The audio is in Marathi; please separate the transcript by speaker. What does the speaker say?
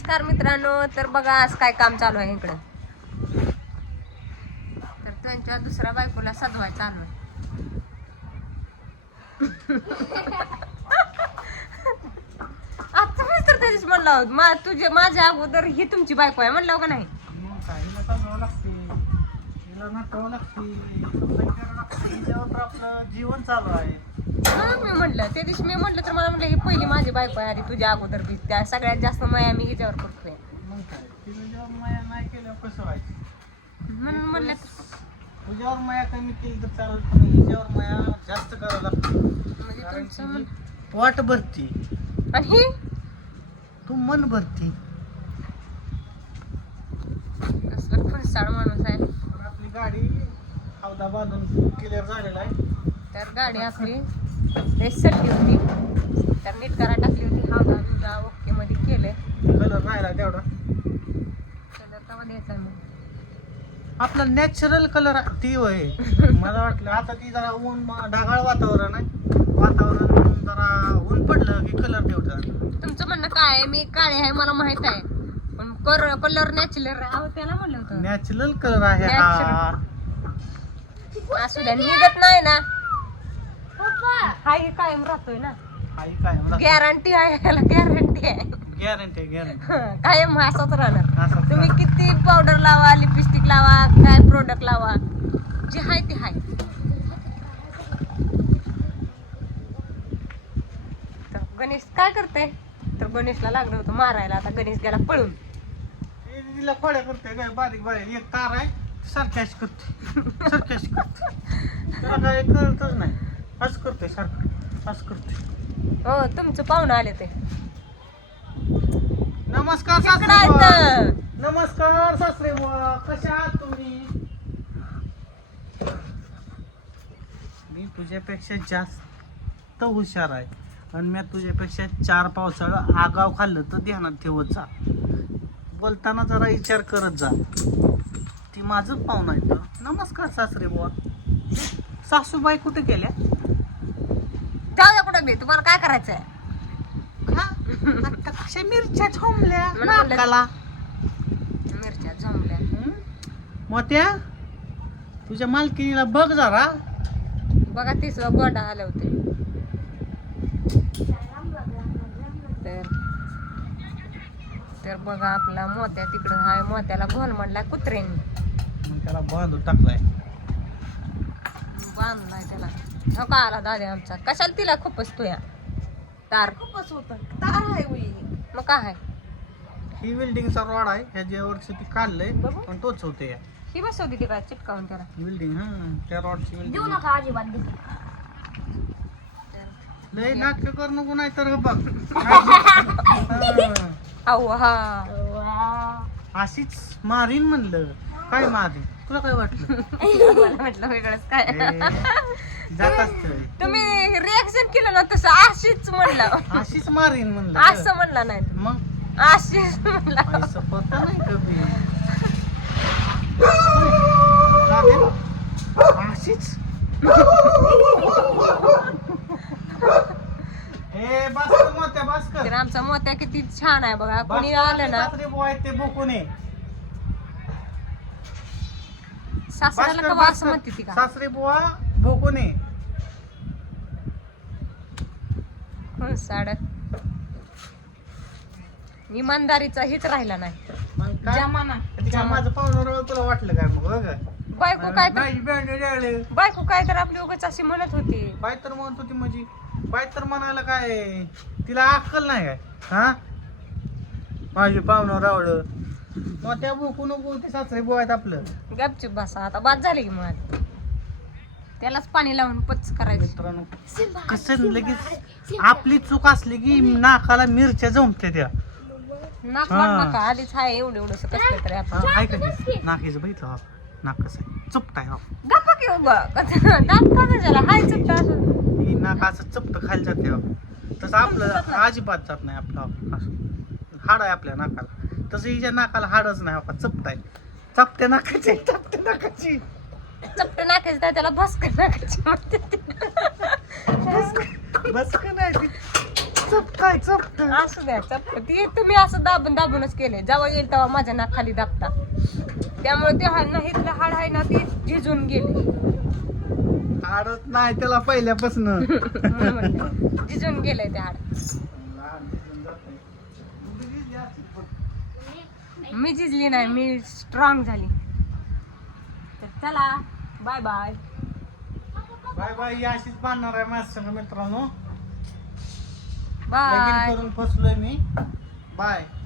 Speaker 1: नमस्कार मित्रांनो. तर बघा आज काय काम चालू आहे इकडं. तर त्यांच्या दुसऱ्या बायकोला सजवाय चालू आहे. आजचा मिस्टर त्याच्याच म्हणला होता तुझे माझ्या अगोदर ही तुमची बायको आहे म्हणलं का नाही.
Speaker 2: मग काय हिला सजवावं लागते, हिला नटावं लागते, सफाई करावं लागते, हिच्यावर तर आपलं जीवन चालू आहे.
Speaker 1: मी म्हटलं त्या दिवशी मी म्हटलं तर मला म्हटलं ही पहिली माझी बायको आहे आधी तुझ्या अगोदर बी त्या सगळ्यात जास्त माया मी हिच्यावर करतोय
Speaker 2: मग काय तिला जेव्हा माया नाही केल्यावर कसं व्हायचं.
Speaker 1: म्हणून म्हणलं
Speaker 2: तुझ्यावर माया कमी केली तर चालत पण हिच्यावर माया जास्त करावं लागते.
Speaker 1: म्हणजे
Speaker 2: कारण
Speaker 1: तुमचं
Speaker 2: तिची पोट भरती,
Speaker 1: आणि ही
Speaker 2: तू मन भरती.
Speaker 1: असलं फरसाड माणूस आहे.
Speaker 2: पण आपली गाडी हौदा बांधून क्लिअर झालेला आहे.
Speaker 1: तर गाडी आपली रेस सटली होती तर नीट करा टाकली होती. हा दुधा ओके मध्ये केले.
Speaker 2: कलर राहिला तेवढा
Speaker 1: कलर तवा द्यायचा मग
Speaker 2: आपला नॅचरल कलर ती होय. मला वाटलं आता ती जरा ऊन ढगाळ वातावरण आहे, वातावरण जरा ऊन पडलं की कलर तेवढा.
Speaker 1: तुमचं म्हणणं काय आहे मी काळे आहे मला माहित आहे पण कलर नॅचरल अहो त्याला म्हणलं होतं
Speaker 2: नॅचरल कलर आहे हा.
Speaker 1: असू द्या निघत नाही ना हा हे कायम राहतोय ना.
Speaker 2: आई काय
Speaker 1: गॅरंटी आहे ह्याला गॅरंटी आहे.
Speaker 2: गॅरंटी गॅरंटी
Speaker 1: कायम असाच राहणार.
Speaker 2: असं
Speaker 1: तुम्ही किती पावडर लावा लिपस्टिक लावा काय प्रोडक्ट लावा जे हाय ते हाय. तर गणेश काय करते तर गणेशला लागलं होतं मारायला. आता गणेश गेला पळून.
Speaker 2: तिला खोड्या करते काय बारीक बारीक एक तार आहे सारखी अशी करते, सारखी अशी करते, त्याला काय कळतच नाही. असं करते सारखं असं करते.
Speaker 1: हो तुमचं पाहुणं आले ते.
Speaker 2: नमस्कार
Speaker 1: इकडं
Speaker 2: सासरे
Speaker 1: आहेत.
Speaker 2: बुवा. नमस्कार सासरे बुवा, कशा आहात तुम्ही? मी तुझ्यापेक्षा जास्त हुशार आहे आणि मी तुझ्यापेक्षा 4 पावसाळं आगाव खाल्लं तर ध्यानात ठेवत जा. बोलताना जरा विचार करत जा. ती माझं पाहुणं आहे तर. नमस्कार सासरे बुवा. सासूबाई कुठे गेल्या?
Speaker 1: जाऊ द्या कुठं बी तुम्हाला काय करायचंय.
Speaker 2: आता कशा मिरच्या झोंबल्या
Speaker 1: मला म्हणलं-
Speaker 2: नाकाला.
Speaker 1: मिरच्या जमल्या.
Speaker 2: मोत्या तुझ्या मालकिनीला बघ जरा.
Speaker 1: बघा तीच गोडा आले होते. तर बघा आपला मोत्या तिकडं हाय. मोत्याला घोल म्हणला कुत्र्यानी
Speaker 2: मग त्याला बांधून टाकलाय.
Speaker 1: बांधलाय त्याला. हो का आला दादा आमचा. कशाला तिला खूपच तुया तार
Speaker 3: खूपच होतं तार आहे होई.
Speaker 1: मग काय आहे
Speaker 2: ही बिल्डिंगचा रॉड आहे ह्याच्यावरच ती काढलंय
Speaker 1: बघू.
Speaker 2: पण तोच होते.
Speaker 1: ही बसवली ती काय चिटकावून त्याला.
Speaker 2: बिल्डिंग हा त्या रॉडची
Speaker 3: देऊ
Speaker 2: बिल्डिंग.
Speaker 3: नका अजिबात देऊ.
Speaker 2: लय नाटक कर नको नाही तर बघ.
Speaker 1: अहो हा
Speaker 2: अशीच मारीन म्हणलं. काय मारीन तुला काय वाटलं?
Speaker 1: मला म्हटलं वेगळंच काय.
Speaker 2: जात असत
Speaker 1: तुम्ही रिॲक्शन केलं ना तसं अशीच म्हणलं.
Speaker 2: अशीच मारीन म्हणलं.
Speaker 1: असं म्हणला नाही
Speaker 2: मग
Speaker 1: अशीच म्हणला.
Speaker 2: पैसा पता नाही कधी अशीच. ए बस कर मोत्या बस कर.
Speaker 1: तर आमचा मोत्या किती छान आहे बघा. कोणी आलं ना
Speaker 2: ते बोकूने
Speaker 1: सासऱ्याला कवा असं म्हणते ती का.
Speaker 2: सासरे बुवा भोकोने.
Speaker 1: साड इमानदारीचा हेच राहिला नाही.
Speaker 2: मग काय
Speaker 3: जमाना
Speaker 2: ते काय माझं पाहुणं तुला वाटलं काय मग बघ.
Speaker 1: बायको काय तर
Speaker 2: नाही बँड
Speaker 1: बायको काय तर आपली उगाच अशी म्हणत होती.
Speaker 2: बाय तर म्हणत होती माझी. बाय तर म्हणायला काय तिला अक्कल नाही काय हा. माझी पाहुणं रावलं मग त्या भोकू नको ते सासरे बुवा आहेत आपलं.
Speaker 1: गपचूप बसा आता बाद झाली की मग त्यालाच पाणी लावून पच करायचं.
Speaker 2: मित्रांनो कसं लगेच आपली चूक असली की नाकाला मिरच्या जमते त्या.
Speaker 1: नाक
Speaker 2: हा.
Speaker 1: वाट नका आधीच हाय एवढं एवढंस कसलं तरी आपण.
Speaker 2: हा, ऐका की नाकाचं बघितलं हा. नाक कसं आहे चुपट आहे हा.
Speaker 1: गप्पा की उभा दात का झाला हाय चुकता असं.
Speaker 2: ही नाकाचं चपट खाली जाते हा. तसं आपलं अजिबात जात नाही. आपलं असं हाड आहे आपल्या नाकाला. तसं हिच्या नाकाला हाडच नाही हो, चपट आहे. चपट्या नाकाची चपट्या नाकाची
Speaker 1: चपट नाकायचं तर त्याला भस्कर नाकायची म्हणते.
Speaker 2: बस का नाही ती चपकाय चपट.
Speaker 1: असू द्या चपट ती तुम्ही असं दाबून दाबूनच केले जेव्हा येईल तेव्हा माझ्या नाकाखाली दाबता त्यामुळे ते हाड ना इथलं हाड आहे ना ती झिजून गेले
Speaker 2: हाडत नाही त्याला पहिल्यापासून.
Speaker 1: म्हणून म्हणते. झिजून गेलंय ते हाड मी झिजली नाही मी स्ट्रॉंग झाली तर चला बाय बाय
Speaker 2: बाय बाय. ही अशीच बांधणार आहे माझ्या संग मित्रांनो. लगीन
Speaker 1: बाय
Speaker 2: करून फसलोय मी. बाय.